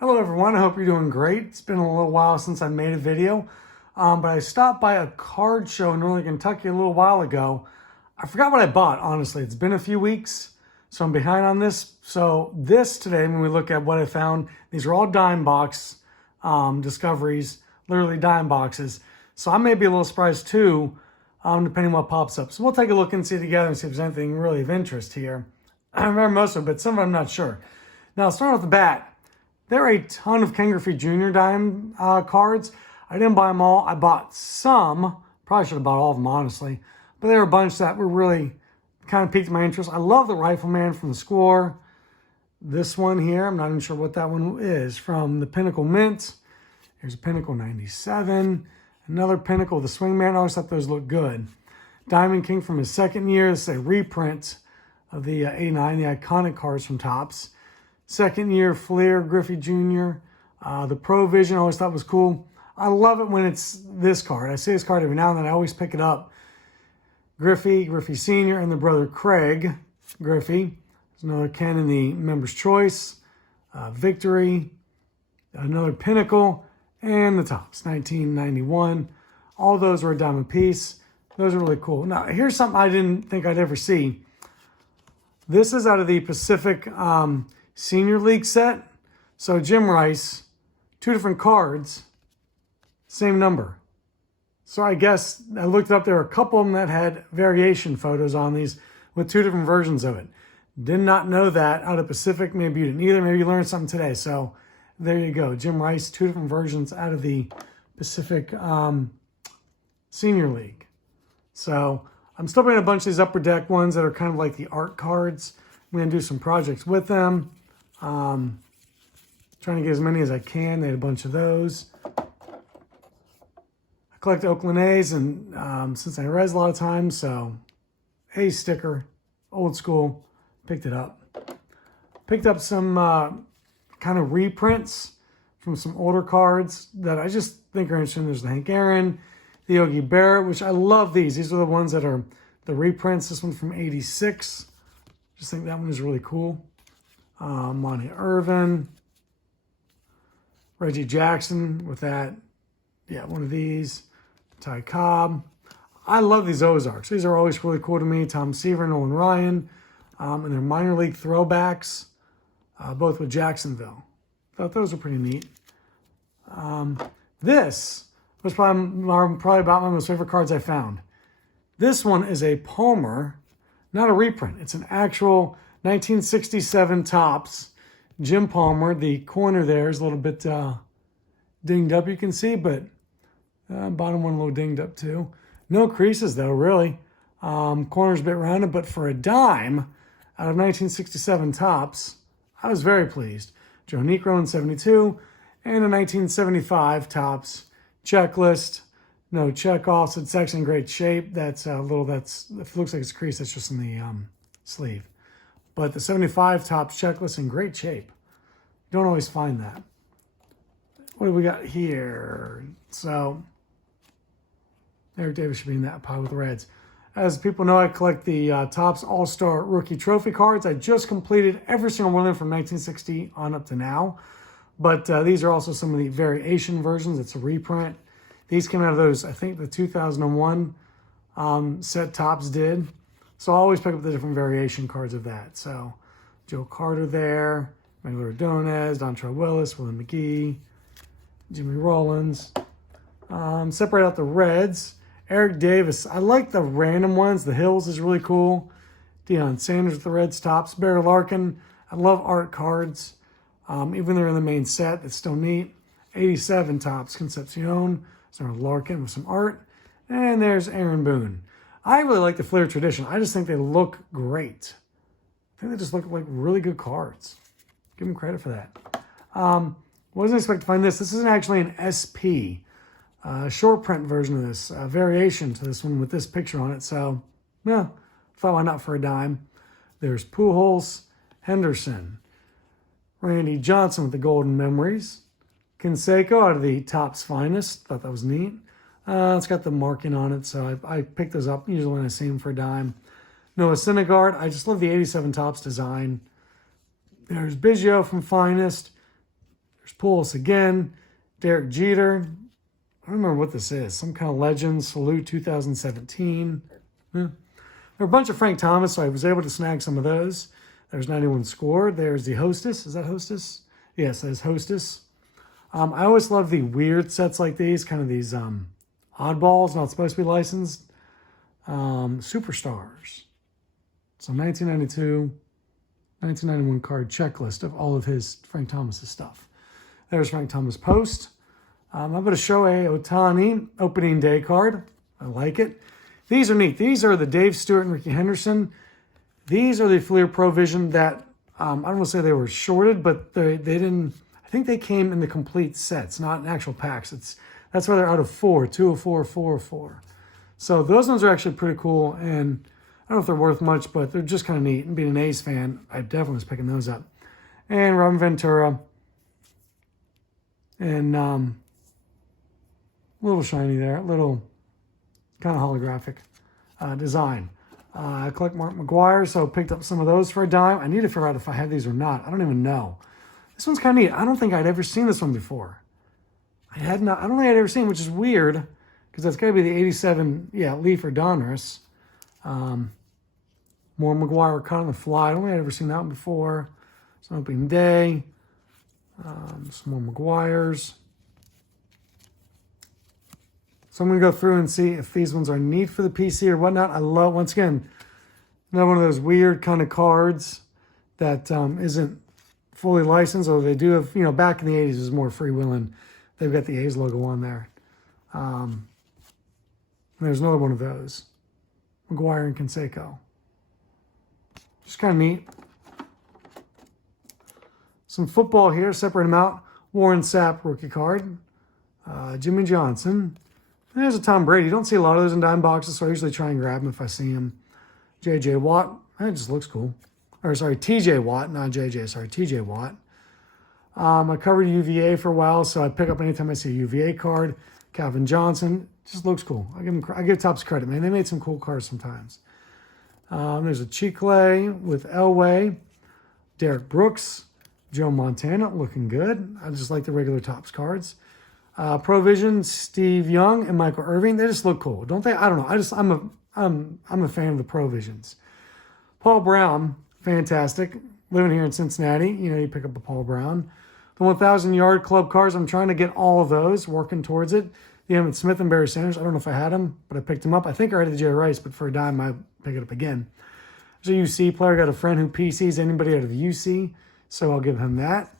Hello everyone, I hope you're doing great. It's been a little while since I made a video, but I stopped by a card show in Northern Kentucky a little while ago. I forgot what I bought, honestly. It's been a few weeks, so I'm behind on this. So today, when we look at what I found, these are all dime box discoveries, literally dime boxes. So I may be a little surprised too, depending on what pops up. So we'll take a look and see together and see if there's anything really of interest here. I remember most of it, but some of it I'm not sure. Now, starting off the bat, there are a ton of Ken Griffey Jr. dime cards. I didn't buy them all. I bought some. Probably should have bought all of them, honestly. But there were a bunch that were really kind of piqued my interest. I love the Rifleman from the Score. This one here, I'm not even sure what that one is. From the Pinnacle Mint. Here's a Pinnacle 97. Another Pinnacle, the Swingman. I always thought those looked good. Diamond King from his second year. This is a reprint of the 89, the iconic cards from Topps. Second year Fleer, Griffey Jr. The Pro Vision I always thought was cool. I love it when it's this card. I see this card every now and then. I always pick it up. Griffey, Griffey Sr., and the brother Craig Griffey. There's another Ken in the Member's Choice. Victory. Another Pinnacle. And the Topps, 1991. All those were a dime a piece. Those are really cool. Now, here's something I didn't think I'd ever see. This is out of the Pacific Senior League set. So Jim Rice, two different cards, same number. So I guess I looked up, there were a couple of them that had variation photos on these with two different versions of it. Did not know that out of Pacific. Maybe you didn't either. Maybe you learned something today. So there you go. Jim Rice, two different versions out of the Pacific Senior League. So I'm still bringing a bunch of these upper deck ones that are kind of like the art cards. I'm going to do some projects with them. Trying to get as many as I can. They had a bunch of those. I collect Oakland A's, and since I res a lot of times, so A sticker, old school, picked it up. Picked up some kind of reprints from some older cards that I just think are interesting. There's the Hank Aaron, the Yogi Berra, which I love these. These are the ones that are the reprints. This one from '86. Just think that one is really cool. Monty Irvin, Reggie Jackson with that. Yeah, one of these. Ty Cobb. I love these Ozarks. These are always really cool to me. Tom Seaver, Nolan Ryan. And their minor league throwbacks, both with Jacksonville. Thought those were pretty neat. This was probably about my most favorite cards I found. This one is a Palmer, not a reprint. It's an actual 1967 Topps Jim Palmer. The corner there is a little bit dinged up, you can see, but bottom one a little dinged up too. No creases though, really. Corner's a bit rounded, but for a dime out of 1967 Topps, I was very pleased. Joe Niekro in 72, and a 1975 Topps checklist. No check-offs. It's actually in great shape. That's a little, if it looks like it's creased, that's just in the sleeve. But the 75 Topps checklist in great shape. You don't always find that. What do we got here? So, Eric Davis should be in that pile with the Reds. As people know, I collect the Topps All-Star Rookie Trophy cards. I just completed every single one of them from 1960 on up to now. But these are also some of the variation versions. It's a reprint. These came out of those, I think, the 2001 set Topps did. So I always pick up the different variation cards of that. So Joe Carter there, Miguel Ordonez, Dontrell Willis, Willie McGee, Jimmy Rollins. Separate out the Reds. Eric Davis. I like the random ones. The Hills is really cool. Deion Sanders with the Reds Topps. Barry Larkin. I love art cards. Even they're in the main set, it's still neat. 87 Topps Concepcion. So Larkin with some art. And there's Aaron Boone. I really like the Fleer tradition. I just think they look great. I think they just look like really good cards. Give them credit for that. Wasn't expecting to find this. This isn't actually an SP. Short print version of this. Variation to this one with this picture on it. So, yeah, thought why not for a dime. There's Pujols, Henderson, Randy Johnson with the Golden Memories, Canseco out of the Topps Finest. Thought that was neat. It's got the marking on it, so I pick those up usually when I see them for a dime. Noah Syndergaard. I just love the 87 Topps design. There's Biggio from Finest. There's Pulis again. Derek Jeter. I don't remember what this is. Some kind of legend. Salute 2017. Yeah. There are a bunch of Frank Thomas, so I was able to snag some of those. There's 91 scored. There's the Hostess. Is that Hostess? Yes, that is Hostess. I always love the weird sets like these, kind of these oddballs, not supposed to be licensed. Superstars. So 1992, 1991 card checklist of all of his Frank Thomas's stuff. There's Frank Thomas Post. How about a Shohei Ohtani opening day card? I like it. These are neat. These are the Dave Stewart and Ricky Henderson. These are the Fleer Pro Vision that, I don't want to say they were shorted, but they didn't, I think they came in the complete sets, not in actual packs. That's why they're out of 4, 2 of 4, 4 of 4. So those ones are actually pretty cool, and I don't know if they're worth much, but they're just kind of neat. And being an A's fan, I definitely was picking those up. And Robin Ventura. And a little shiny there, a little kind of holographic design. I collect Mark McGwire, so picked up some of those for a dime. I need to figure out if I have these or not. I don't even know. This one's kind of neat. I don't think I'd ever seen this one before. I don't think I'd ever seen it, which is weird, because that's got to be the 87, Leaf or Donruss. More McGwire caught on the fly. I don't think I'd ever seen that one before. It's an opening day. Some more McGwires. So I'm going to go through and see if these ones are neat for the PC or whatnot. I love, once again, another one of those weird kind of cards that isn't fully licensed, or they do have, back in the 80s it was more freewheeling. They've got the A's logo on there. There's another one of those. McGwire and Canseco. Just kind of neat. Some football here, separate them out. Warren Sapp rookie card. Jimmy Johnson. And there's a Tom Brady. You don't see a lot of those in dime boxes, so I usually try and grab them if I see them. J.J. Watt. That just looks cool. Or sorry, T.J. Watt, not J.J. Sorry, T.J. Watt. I covered UVA for a while, so I pick up anytime I see a UVA card. Calvin Johnson. Just looks cool. I give Topps credit, man. They made some cool cards sometimes. There's a Chiclet with Elway. Derek Brooks. Joe Montana, looking good. I just like the regular Topps cards. Provision, Steve Young and Michael Irving. They just look cool, don't they? I don't know. I'm a fan of the Provisions. Paul Brown, fantastic. Living here in Cincinnati, you pick up a Paul Brown. The 1,000-yard club cards, I'm trying to get all of those, working towards it. The Emmitt Smith and Barry Sanders, I don't know if I had them, but I picked them up. I think I had the Jerry Rice, but for a dime, I pick it up again. There's a UC player. Got a friend who PCs anybody out of UC, so I'll give him that.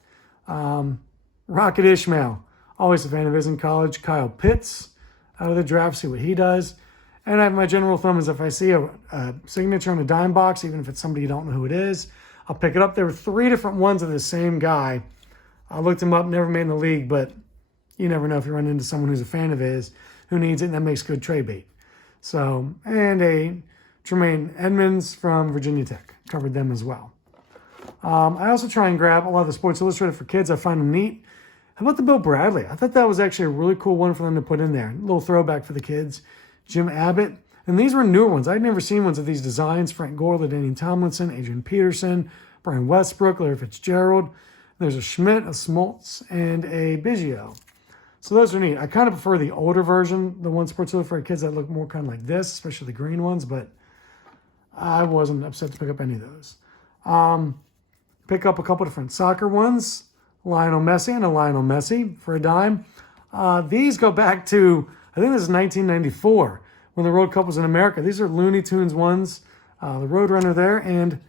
Rocket Ishmael, always a fan of his in college. Kyle Pitts, out of the draft, see what he does. And I have my general thumb is if I see a signature on a dime box, even if it's somebody you don't know who it is, I'll pick it up. There were 3 different ones of the same guy. I looked him up, never made in the league, but you never know if you run into someone who's a fan of his who needs it, and that makes good trade bait. So, and a Tremaine Edmonds from Virginia Tech. Covered them as well. I also try and grab a lot of the Sports Illustrated for kids. I find them neat. How about the Bill Bradley? I thought that was actually a really cool one for them to put in there. A little throwback for the kids. Jim Abbott. And these were newer ones. I'd never seen ones of these designs. Frank Gore, Danny Tomlinson, Adrian Peterson, Brian Westbrook, Larry Fitzgerald. There's a Schmidt, a Smoltz, and a Biggio. So those are neat. I kind of prefer the older version, the one Sports Illustrated for kids that look more kind of like this, especially the green ones, but I wasn't upset to pick up any of those. Pick up a couple different soccer ones, Lionel Messi and a Lionel Messi for a dime. These go back to, I think this is 1994 when the World Cup was in America. These are Looney Tunes ones, the Roadrunner there, and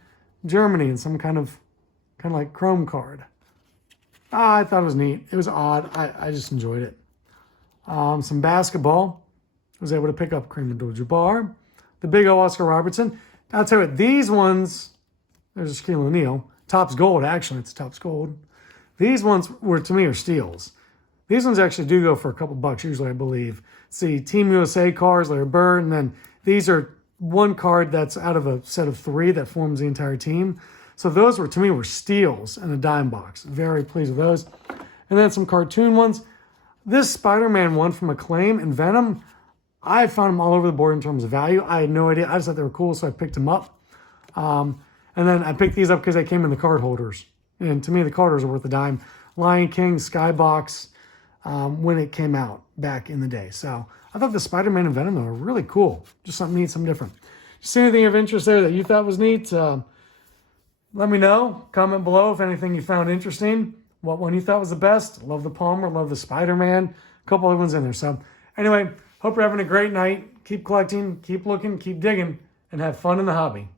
Germany in some kind of like chrome card. I thought it was neat. It was odd. I just enjoyed it. Some basketball. I was able to pick up Kareem Abdul-Jabbar. The big O Oscar Robertson. I'll tell you what, these ones, there's a Shaquille O'Neal. Topps Gold, actually. It's Topps Gold. These ones were, to me, are steals. These ones actually do go for a couple bucks, usually, I believe. See, Team USA cards, Larry Bird, and then these are one card that's out of a set of 3 that forms the entire team. So those were, to me, were steals in a dime box. Very pleased with those. And then some cartoon ones. This Spider-Man one from Acclaim and Venom, I found them all over the board in terms of value. I had no idea. I just thought they were cool, so I picked them up. And then I picked these up because they came in the card holders. And to me, the card holders are worth a dime. Lion King Skybox when it came out back in the day. So I thought the Spider-Man and Venom were really cool. Just something neat, something different. Just anything of interest there that you thought was neat, let me know. Comment below if anything you found interesting. What one you thought was the best. Love the Palmer, love the Spider-Man. A couple other ones in there. So anyway, hope you're having a great night. Keep collecting, keep looking, keep digging, and have fun in the hobby.